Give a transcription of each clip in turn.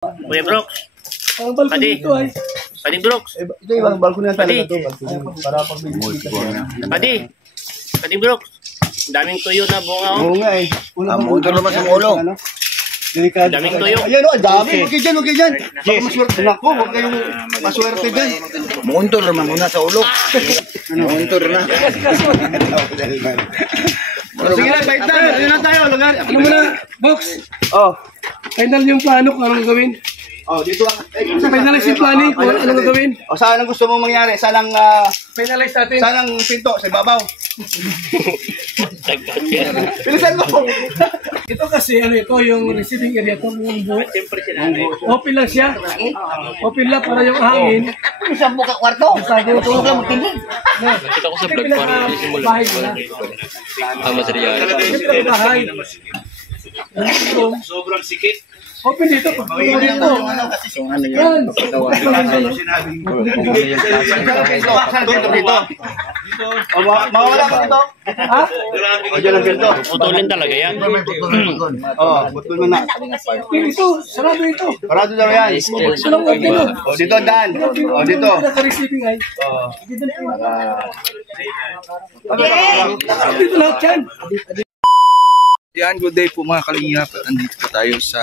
Kuya Brooks. Ang balkon dito ay. Padi Brooks. Ito yung balkon na talaga ito. Para pag Padi Brooks. Daming tuyo na bunga. Oo nga eh. Motor naman sa ulo. Daming tuyo. Ayan o, dami. Huwag kayo dyan, huwag kayo dyan. Baka maswerte. Naku, huwag kayong maswerte dyan. Motor naman muna sa ulo. Motor na. Sige na, bait na. Ano na tayo, lugar. Ano mo na, Box? Oh. Final yung plano kung anong gagawin. Oh, dito lang. Finalize yung planning kung anong gagawin. O, saan ang gusto mong mangyari? Saan ang, Finalize natin. saan ang pinto? Sa ibabaw? Bilisan mo. Ito kasi, ano ito, yung receiving area ito, yung buo. Open lang siya. Open lang para yung hangin. Sa buka kwarto. Tulog lang magtinig. Nakita ko sa vlog parang simula. Bahay nila. Ang material. Siyempre, bahay. Sobrang sikit. Open dito. Open dito. Yan. Mawala ka dito. Ha? O, dyan ang pinto. Putulin talaga yan. Oh, putol mo na. Ito, sarado ito. Parado daw yan. Walang open o. O, dito daan. O, dito. Naka-receiving ay. Dito lahat yan. Yan, good day po mga kalingap. Andito po tayo sa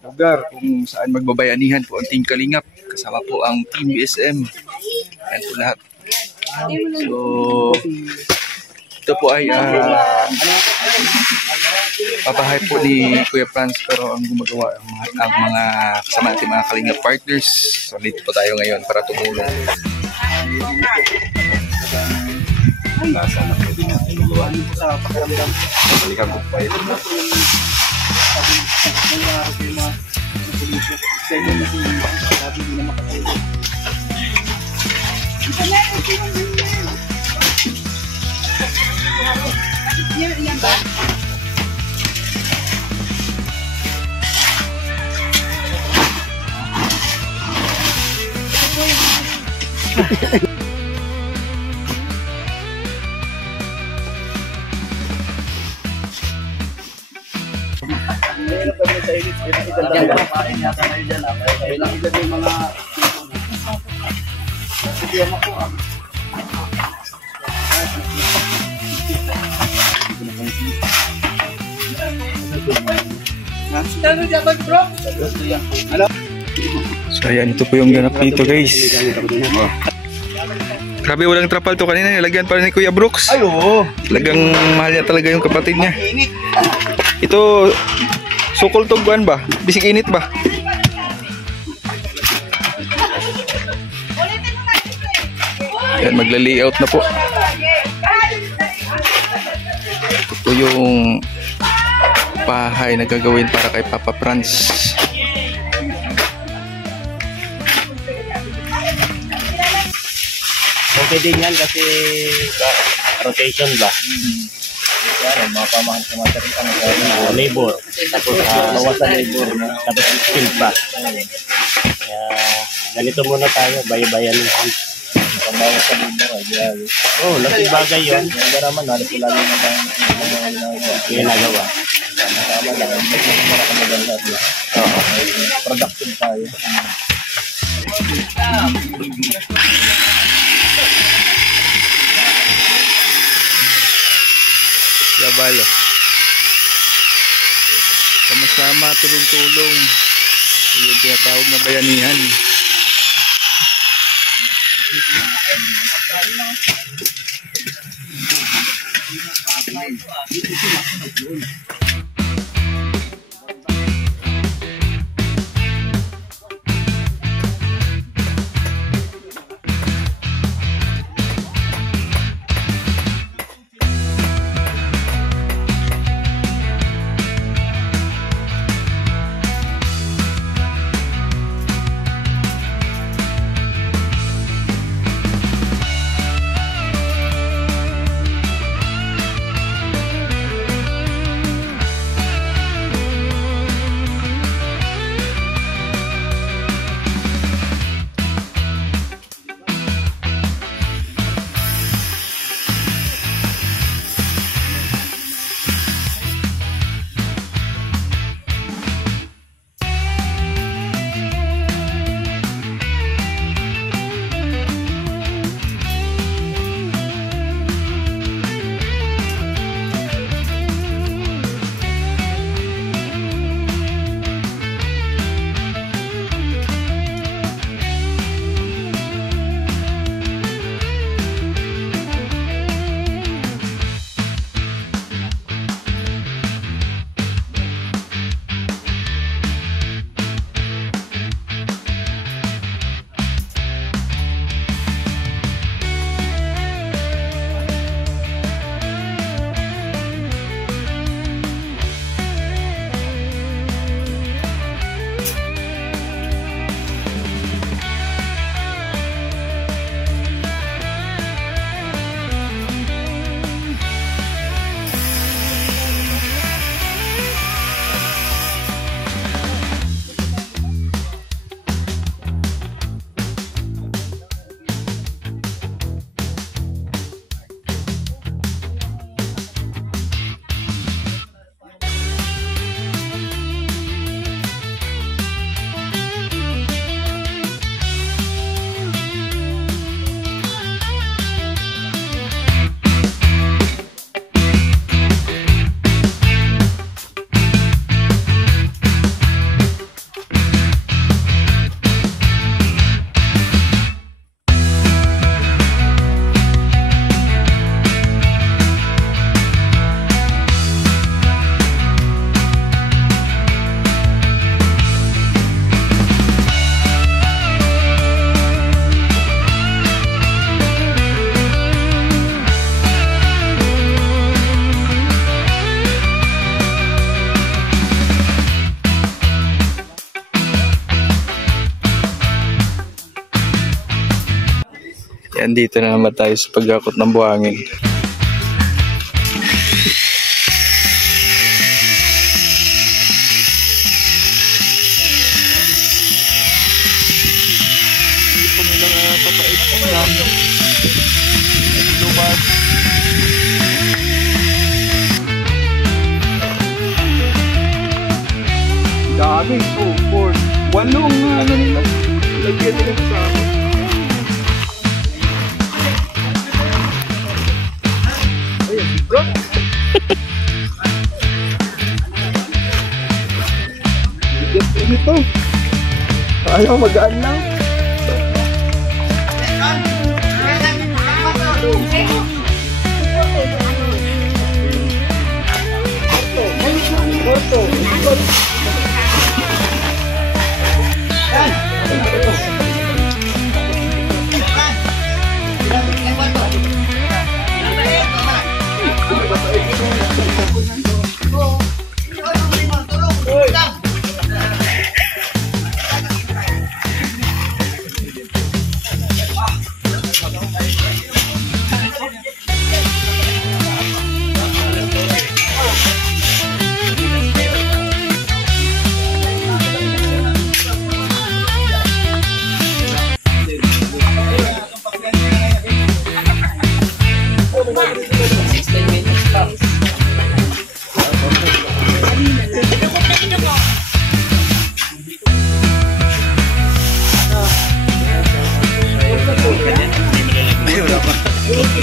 lugar kung saan magbabayanihan po ang Team Kalingap. Kasama po ang Team BSM. Yan po lahat. So, ito po ay pabahay po ni Kuya Franz, pero ang gumagawa ang mga kasama natin mga Kalingap partners. So, dito po tayo ngayon para tumulong. Sana pwede natin magawa nito sa pakiramdam. Balikan ko pa ito. Yan ba? So ayan, ito po yung ganap dito guys. Grabe, walang trapal to kanina. Nilagyan pa rin ni Kuya Brooks. Ay, oo. Talagang mahal niya talaga yung kapatid niya. Ito, sukol tugwan ba? Bisig init ba? Ayan, magla-layout na po. Ito po yung bahay na gagawin para kay Papa Franz. Okay din yan kasi rotation ba? Yan, mga pamahan sa material labor. Tapos bawas sa labor. Tapos skill pa. Kaya ganito muna tayo, bayan-bayan. Pambawas sa labor. Oh, laking bagay yun. Hindi naman, halos wala naman tayong ginagawa. Tama lang. Maganda. Productive tayo. Labalo. Sama-sama, tulong-tulong. Yung tinatawag na bayanihan. Andito na naman tayo sa paghakot ng buhangin. Dami. Oh, 4. 8 ano nila. Lagyan nila sa akin. Ayun, bro. Bigat ito. Ayaw magaan lang.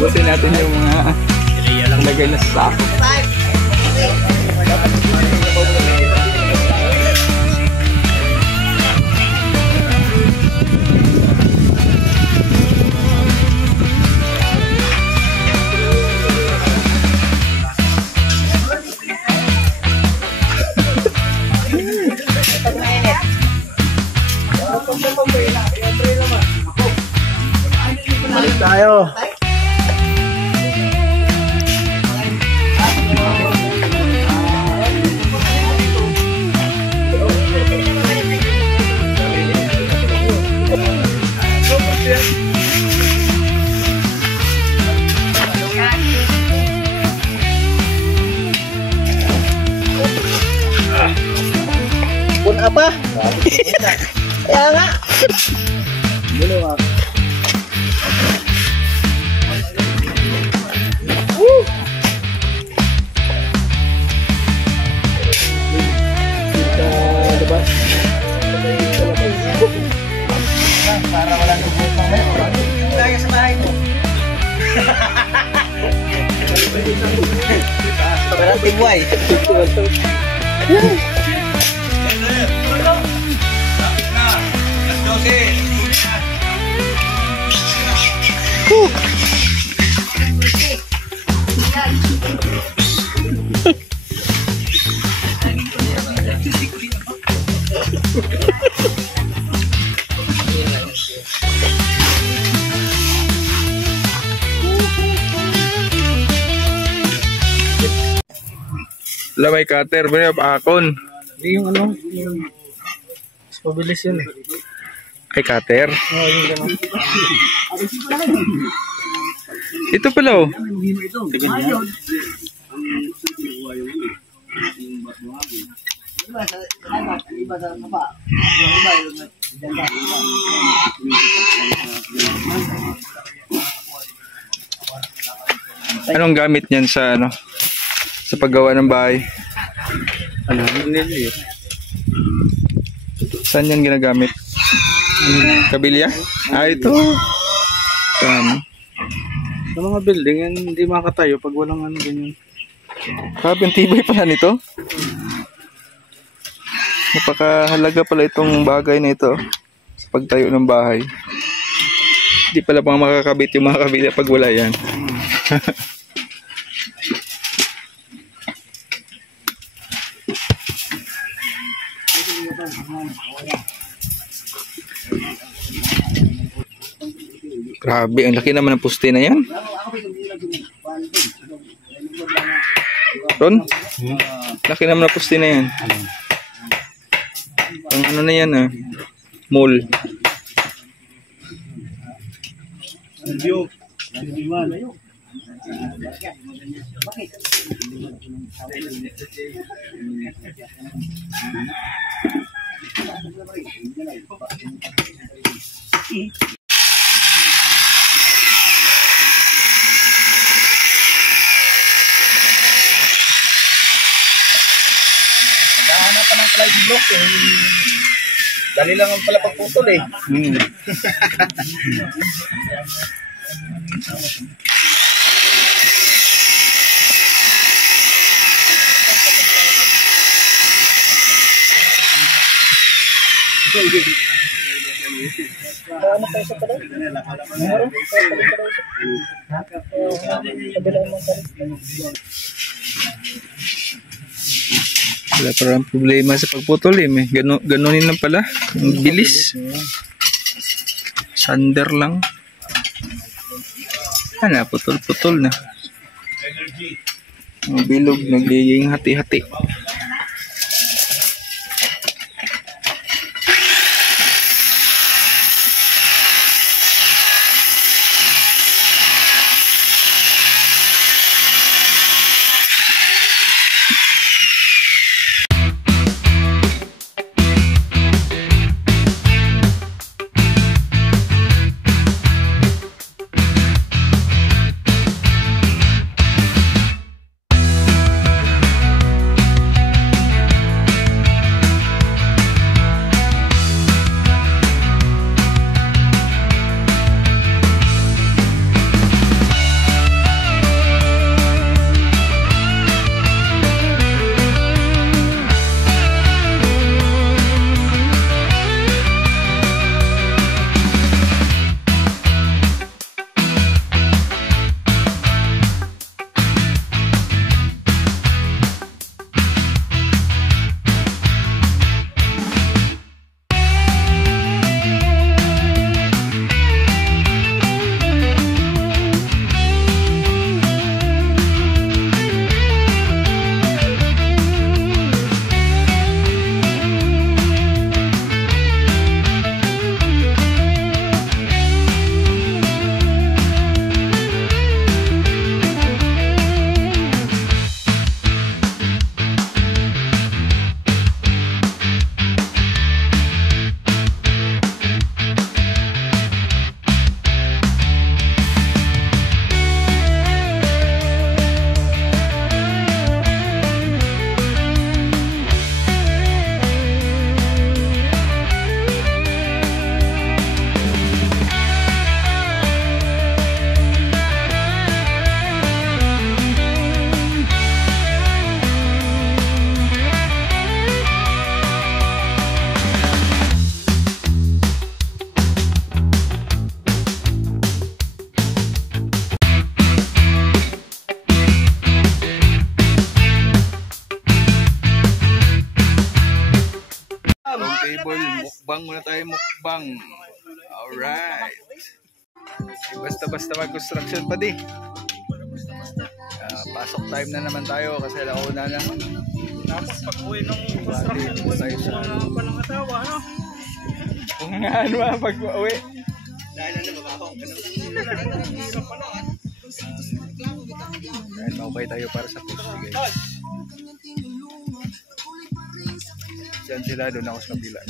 Busin natin yung mga lagay na sako. Tayo. Pun apa? Ya enggak? Dulu ah. Para wala nang butang meron. Lagi sa bahay mo. Berarti buhay. Wala may cutter, may pakon. Hindi yung ano, yung mabilis yun eh. Ay, cutter. Oo, yung gano'n. Ito pala oh. Anong gamit niyan sa ano? Sa paggawa ng bahay? Ano, hindi. Saan yan ginagamit? Kabilya? Ah, ito. Sa mga building, yan hindi makatayo pag walang ano ganyan. Grabe, ang tibay pala nito. Napakahalaga pala itong bagay na ito sa pagtayo ng bahay. Hindi pala pang makakabit yung mga kabilya pag wala yan. Grabe, ang laki naman ng puste na yan. Ron? Laki naman ng puste na yan. Ang ano na yan ah. Mall. Naghahanap pa ng slide block eh. Dali lang ang pala pagputol eh. Wala parang problema sa pagputol eh. May ganunin lang pala. Ang bilis. Sander lang. Putol-putol na. Ang bilog nagiging hati-hati. Mukbang muna tayo, mukbang. Alright. Basta-basta mag-construction pa di. Pasok time na naman tayo kasi launa na. Tapos pag-uwi ng construction po tayo sa palang asawa, no? Kung nga ano pag-uwi. Dahil na mababaw ka ng hirap pa lang. Dahil okay tayo para sa puso, guys. Diyan sila, doon ako sa kabila.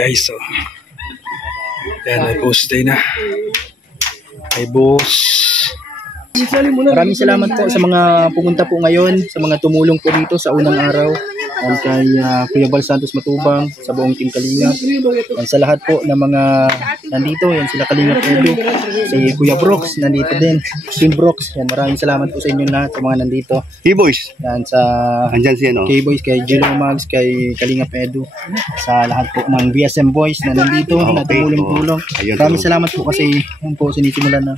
guys. So, yan, may boss day na. May boss. Maraming salamat po sa mga pumunta po ngayon, sa mga tumulong po dito sa unang araw. At kay Kuya Val Santos Matubang, sa buong Team Kalingap. At sa lahat po ng mga nandito, yan sila Kalingap Edu. Si Kuya Brooks, nandito din. Team Brooks, yan, maraming salamat po sa inyo lahat, sa mga nandito. K-Boys. Yan sa Andyan si ano. K-Boys, kay Gilo Mags, kay Kalingap Edu. Sa lahat po ng VSM Boys na nandito, na tumulong-tulong. Ayun, Maraming salamat po kasi yun po sinisimulan na.